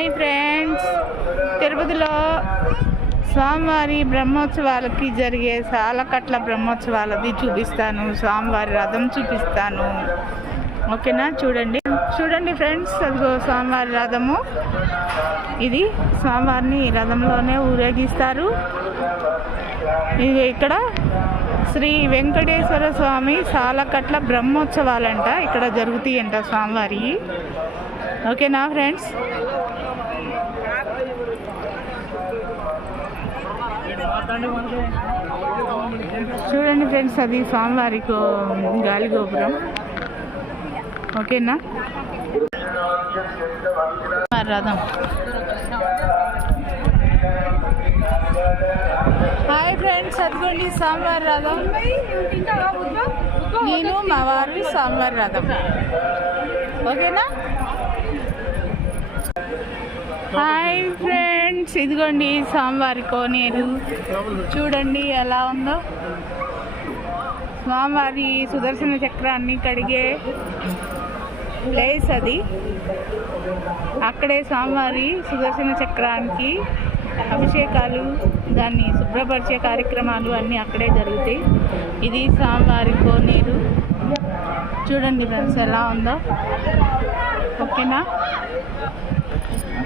Hi friends, తిరుపతిలో స్వామివారి బ్రహ్మోత్సవాలకి జరిగే సాలకట్ల బ్రహ్మోత్సవాలది చూపిస్తాను. స్వామివారి రథం చూపిస్తాను. ఓకేనా? చూడండి ఫ్రెండ్స్, అదిగో స్వామివారి రథము. ఇది స్వామివారిని రథంలోనే ఊరేగిస్తారు. ఇది ఇక్కడ శ్రీ వెంకటేశ్వర స్వామి సాలకట్ల బ్రహ్మోత్సవాలంట ఇక్కడ జరుగుతాయంట స్వామివారి. ఓకేనా ఫ్రెండ్స్? చూడండి ఫ్రెండ్స్, అది స్వామివారి గాలి గోపురం. ఓకేనా? రథం. హాయ్ ఫ్రెండ్స్, అదిగోండి స్వామివారి రథం. నేను మా వారి స్వామివారి రథం. ఓకేనా? హాయ్ ఫ్రెండ్స్, ఇదిగోండి స్వామివారి కోనేరు. చూడండి ఎలా ఉందో. స్వామివారి సుదర్శన చక్రాన్ని కడిగే ప్లేస్ అది. అక్కడే స్వామివారి సుదర్శన చక్రానికి అభిషేకాలు, దాన్ని శుభ్రపరిచే కార్యక్రమాలు అన్నీ అక్కడే జరుగుతాయి. ఇది స్వామివారి కోనేరు. చూడండి ఫ్రెండ్స్ ఎలా ఉందో. ఓకేనా?